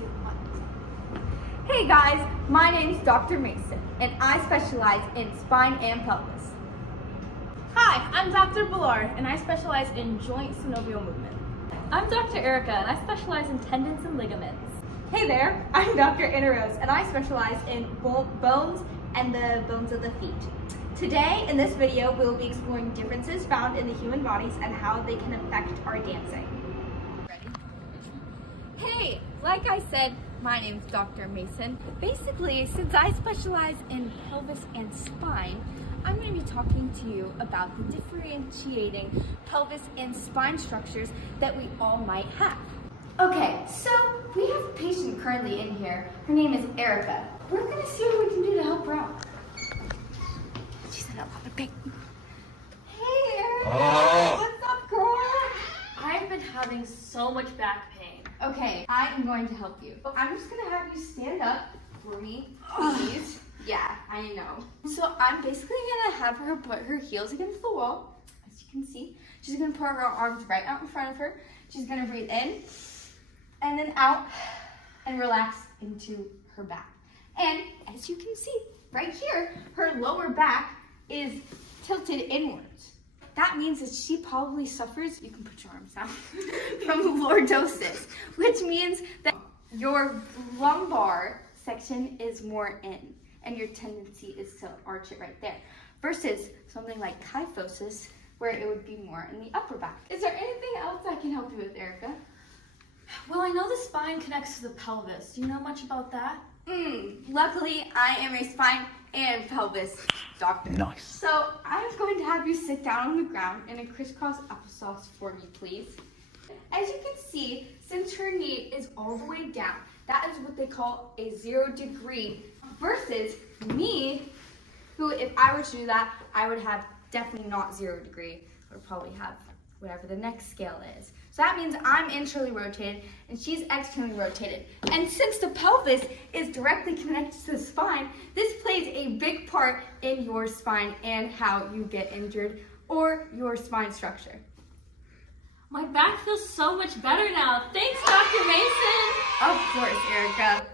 2, 1. Hey guys, my name's Dr. Mason, and I specialize in spine and pelvis. Hi, I'm Dr. Ballard, and I specialize in joint synovial movement. I'm Dr. Erica, and I specialize in tendons and ligaments. Hey there, I'm Dr. Anna Rose, and I specialize in bones and the bones of the feet. Today, in this video, we'll be exploring differences found in the human bodies and how they can affect our dancing. Ready? Hey, like I said, my name's Dr. Mason. Basically, since I specialize in pelvis and spine, I'm going to be talking to you about the differentiating pelvis and spine structures that we all might have. Okay, so we have a patient currently in here. Her name is Erica. We're going to see what we can do to help her out. She's in a lot of pain. Hey, Erica. What's up, girl? I've been having so much back pain. Okay, I am going to help you. I'm just going to have you stand up for me, please. Yeah, I know. So I'm basically gonna have her put her heels against the wall. As you can see, she's gonna put her arms right out in front of her. She's gonna breathe in and then out and relax into her back. And as you can see right here, her lower back is tilted inwards. That means that she probably suffers, you can put your arms out, from lordosis, which means that your lumbar section is more in, and your tendency is to arch it right there, versus something like kyphosis, where it would be more in the upper back. Is there anything else I can help you with, Erica? Well, I know the spine connects to the pelvis. Do you know much about that? Luckily, I am a spine and pelvis doctor. Nice. So I'm going to have you sit down on the ground in a crisscross applesauce for me, please. As you can see, since her knee is all the way down, that is what they call a 0 degree, versus me, who if I were to do that, I would have definitely not 0 degree. I would probably have whatever the next scale is. So that means I'm internally rotated and she's externally rotated. And since the pelvis is directly connected to the spine, this plays a big part in your spine and how you get injured or your spine structure. My back feels so much better now. Thanks, Dr. Mason. Of course, Erica.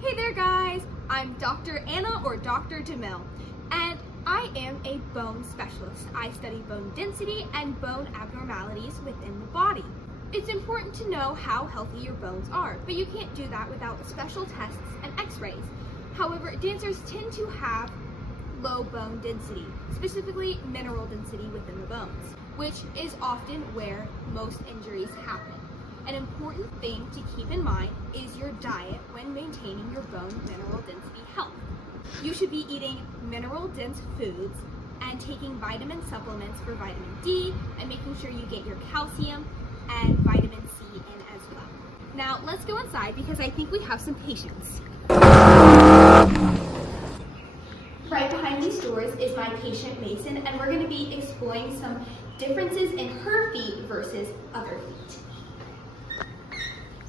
Hey there, guys. I'm Dr. Anna or Dr. DeMille, and I am a bone specialist. I study bone density and bone abnormalities within the body. It's important to know how healthy your bones are, but you can't do that without special tests and x-rays. However, dancers tend to have low bone density, specifically mineral density within the bones, which is often where most injuries happen. An important thing to keep in mind is your diet when maintaining your bone mineral density health. You should be eating mineral dense foods and taking vitamin supplements for vitamin D and making sure you get your calcium and vitamin C in as well. Now let's go inside because I think we have some patients. Right behind these doors is my patient Mason, and we're going to be exploring some differences in her feet versus other feet.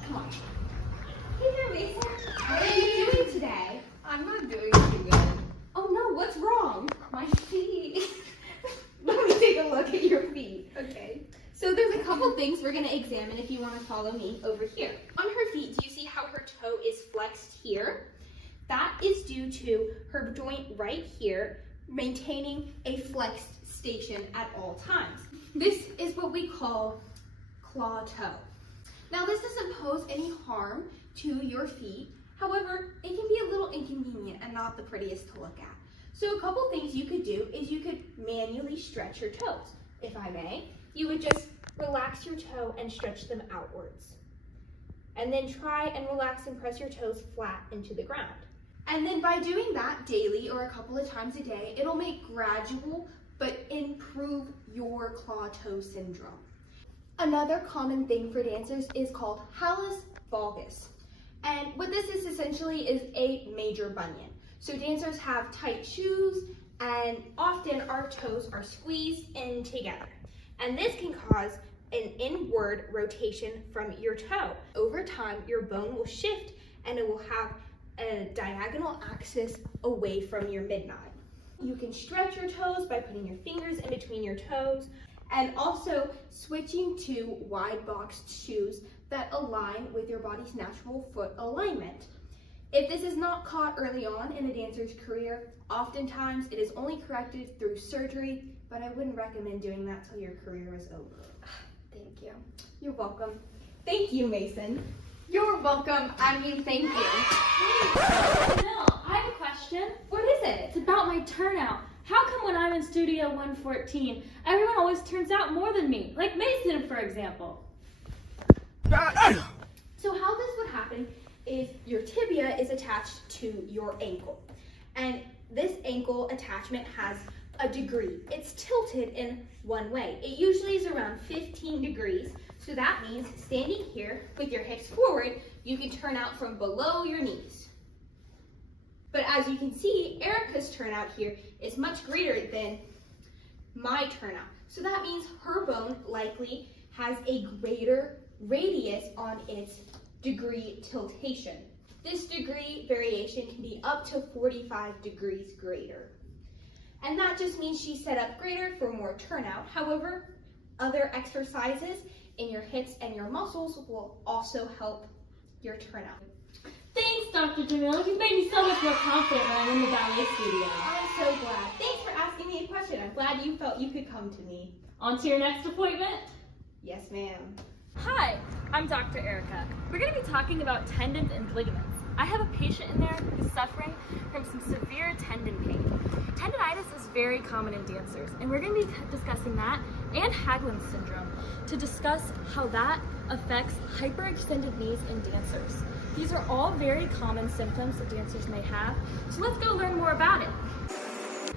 Come on. Hey there, Mason. What are you doing today? I'm not doing too good. Oh no, what's wrong? My feet. Let me take a look at your feet. Okay. So there's a couple things we're going to examine if you want to follow me over here. On her feet, do you see how her toe is flexed here? That is due to her joint right here maintaining a flexed station at all times. This is what we call claw toe. Now this doesn't pose any harm to your feet. However, it can be a little inconvenient and not the prettiest to look at. So a couple things you could do is you could manually stretch your toes. If I may, you would just relax your toe and stretch them outwards. And then try and relax and press your toes flat into the ground. And then by doing that daily or a couple of times a day, it'll make gradual but improve your claw toe syndrome. Another common thing for dancers is called hallus valgus. And what this is essentially is a major bunion. So dancers have tight shoes and often our toes are squeezed in together. And this can cause an inward rotation from your toe. Over time, your bone will shift and it will have a diagonal axis away from your midline. You can stretch your toes by putting your fingers in between your toes, and also switching to wide boxed shoes that align with your body's natural foot alignment. If this is not caught early on in a dancer's career, oftentimes it is only corrected through surgery, but I wouldn't recommend doing that till your career is over. Thank you. You're welcome. Thank you, Mason. You're welcome. I mean, thank you. No, I have a question. What is it? It's about my turnout. How come when I'm in Studio 114, everyone always turns out more than me? Like Mason, for example. So how this would happen is your tibia is attached to your ankle. And this ankle attachment has a degree. It's tilted in one way. It usually is around 15 degrees. So that means standing here with your hips forward, you can turn out from below your knees. But as you can see, Erica's turnout here is much greater than my turnout. So that means her bone likely has a greater radius on its degree tiltation. This degree variation can be up to 45 degrees greater. And that just means she's set up greater for more turnout. However, other exercises in your hips and your muscles will also help your turnout. Thanks, Dr. Jamila. You made me so much more confident when I'm in the ballet studio. I'm so glad. Thanks for asking me a question. I'm glad you felt you could come to me. On to your next appointment. Yes, ma'am. Hi, I'm Dr. Erica. We're going to be talking about tendons and ligaments. I have a patient in there who's suffering from some severe tendon pain. Tendonitis is very common in dancers, and we're going to be discussing that and Haglund's syndrome to discuss how that affects hyperextended knees in dancers. These are all very common symptoms that dancers may have, so let's go learn more about it.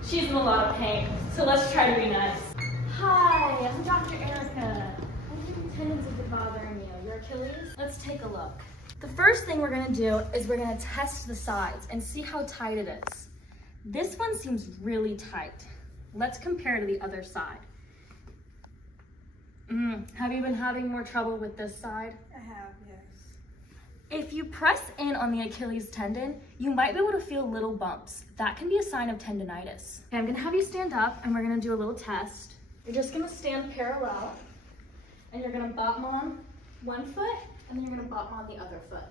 She's in a lot of pain, so let's try to be nice. Hi, I'm Dr. Erica. What kind of tendons have been bothering you? Your Achilles? Let's take a look. The first thing we're gonna do is we're gonna test the sides and see how tight it is. This one seems really tight. Let's compare to the other side. Have you been having more trouble with this side? I have, yes. If you press in on the Achilles tendon, you might be able to feel little bumps. That can be a sign of tendonitis. Okay, I'm gonna have you stand up and we're gonna do a little test. You're just gonna stand parallel and you're gonna bottom on one foot and then you're gonna bottom on the other foot.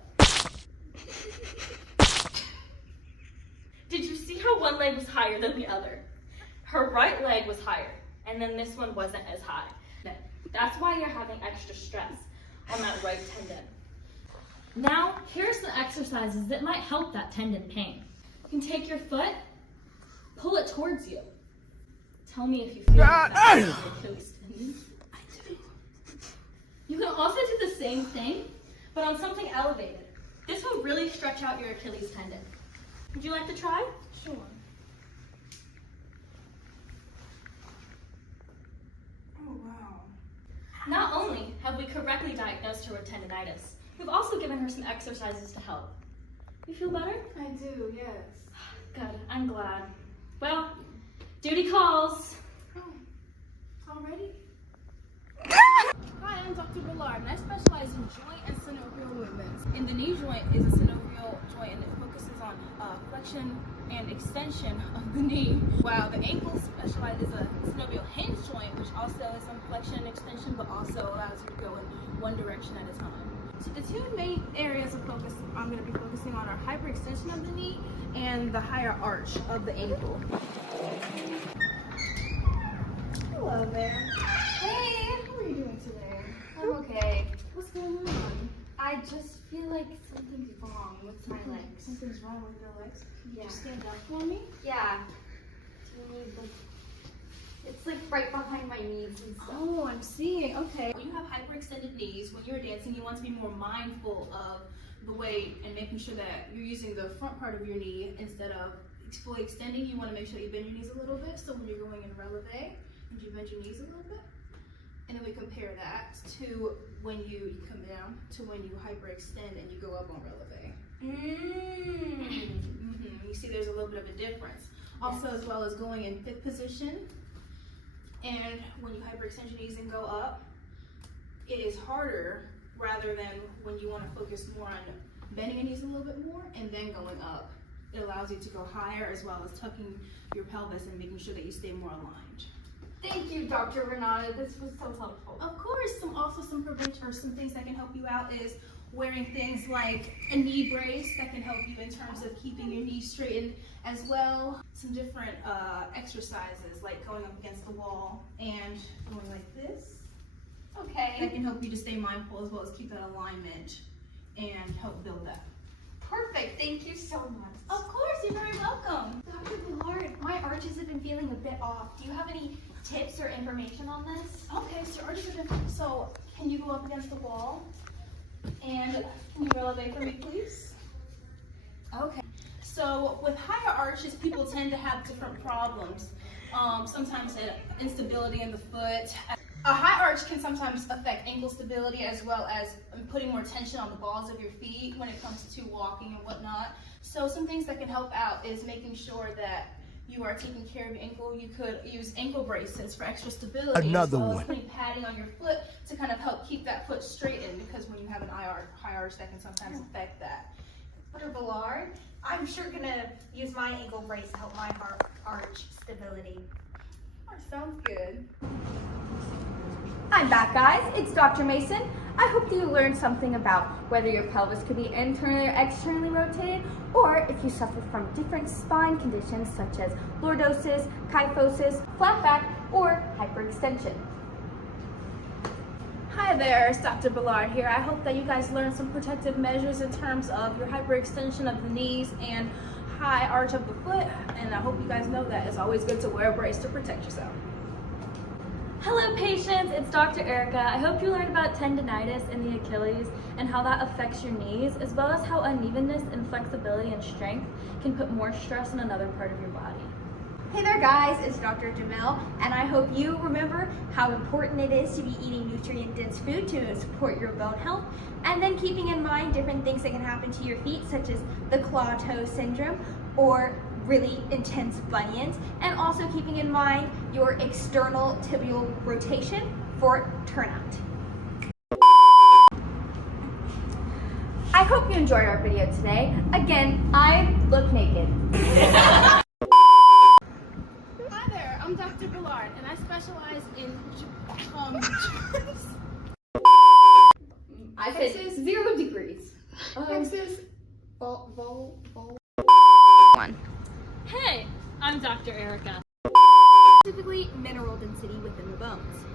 Did you see how one leg was higher than the other? Her right leg was higher and then this one wasn't as high. That's why you're having extra stress on that right tendon. Now, here are some exercises that might help that tendon pain. You can take your foot, pull it towards you. Tell me if you feel like that in your Achilles tendon. I do. You can also do the same thing, but on something elevated. This will really stretch out your Achilles tendon. Would you like to try? Sure. Oh, wow. Not only have we correctly diagnosed her with tendonitis, we've also given her some exercises to help. You feel better? I do, yes. Good, I'm glad. Well, duty calls. Oh, already? Hi, I'm Dr. Ballard, and I specialize in joint and synovial movements. And the knee joint is a synovial joint, and it focuses on flexion and extension of the knee, while the ankle specializes a synovial hinge joint, which also is some flexion and extension, but also allows you to go in one direction at a time. So the two main areas of focus I'm going to be focusing on are hyperextension of the knee and the higher arch of the ankle. Hello there. Hey, how are you doing today? I'm okay. What's going on? I just feel like something's wrong with my legs. Something's wrong with your legs? Yeah. Just stand up for me. Yeah. Do you need it's like right behind my knees and stuff. Oh, I'm seeing. Okay. When you have hyperextended knees, when you're dancing, you want to be more mindful of the weight and making sure that you're using the front part of your knee instead of fully extending. You want to make sure you bend your knees a little bit. So when you're going in releve, would you bend your knees a little bit? And then we compare that to when you come down to when you hyperextend and you go up on releve. You see there's a little bit of a difference. Also, as well as going in fifth position, and when you hyperextend your knees and go up, it is harder rather than when you want to focus more on bending your knees a little bit more and then going up. It allows you to go higher as well as tucking your pelvis and making sure that you stay more aligned. Thank you, Dr. Renata. This was so helpful. Of course, some prevention or some things that can help you out is wearing things like a knee brace that can help you in terms of keeping your knees straightened, as well some different exercises like going up against the wall and going like this. Okay. That can help you to stay mindful as well as keep that alignment and help build that. Perfect. Thank you so much. Of course, you're very welcome. Dr. Ballard, my arches have been feeling a bit off. Do you have any tips or information on this? Okay, so arches are different. So can you go up against the wall? And can you elevate for me, please? Okay. So with higher arches, people tend to have different problems. Sometimes instability in the foot. A high arch can sometimes affect ankle stability as well as putting more tension on the balls of your feet when it comes to walking and whatnot. So some things that can help out is making sure that you are taking care of your ankle. You could use ankle braces for extra stability. Another as well one. as putting padding on your foot to kind of help keep that foot straightened, because when you have an high arch, that can sometimes affect that. Dr. Ballard, I'm sure gonna use my ankle brace to help my arch stability. Sounds good. I'm back, guys. It's Dr. Mason. I hope that you learned something about whether your pelvis could be internally or externally rotated, or if you suffer from different spine conditions such as lordosis, kyphosis, flat back, or hyperextension. Hi there, it's Dr. Ballard here. I hope that you guys learned some protective measures in terms of your hyperextension of the knees and high arch of the foot, and I hope you guys know that it's always good to wear a brace to protect yourself. Hello patients, it's Dr. Erica. I hope you learned about tendinitis in the Achilles and how that affects your knees, as well as how unevenness in flexibility and strength can put more stress on another part of your body. Hey there, guys. It's Dr. Jamel, and I hope you remember how important it is to be eating nutrient-dense food to support your bone health, and then keeping in mind different things that can happen to your feet, such as the claw toe syndrome or really intense bunions, and also keeping in mind your external tibial rotation for turnout. I hope you enjoyed our video today. Again, I look naked. Hi there, I'm Dr. Ballard, and I specialize in I said 0 degrees. Texas, Hey, I'm Dr. Erica. specifically mineral density within the bones.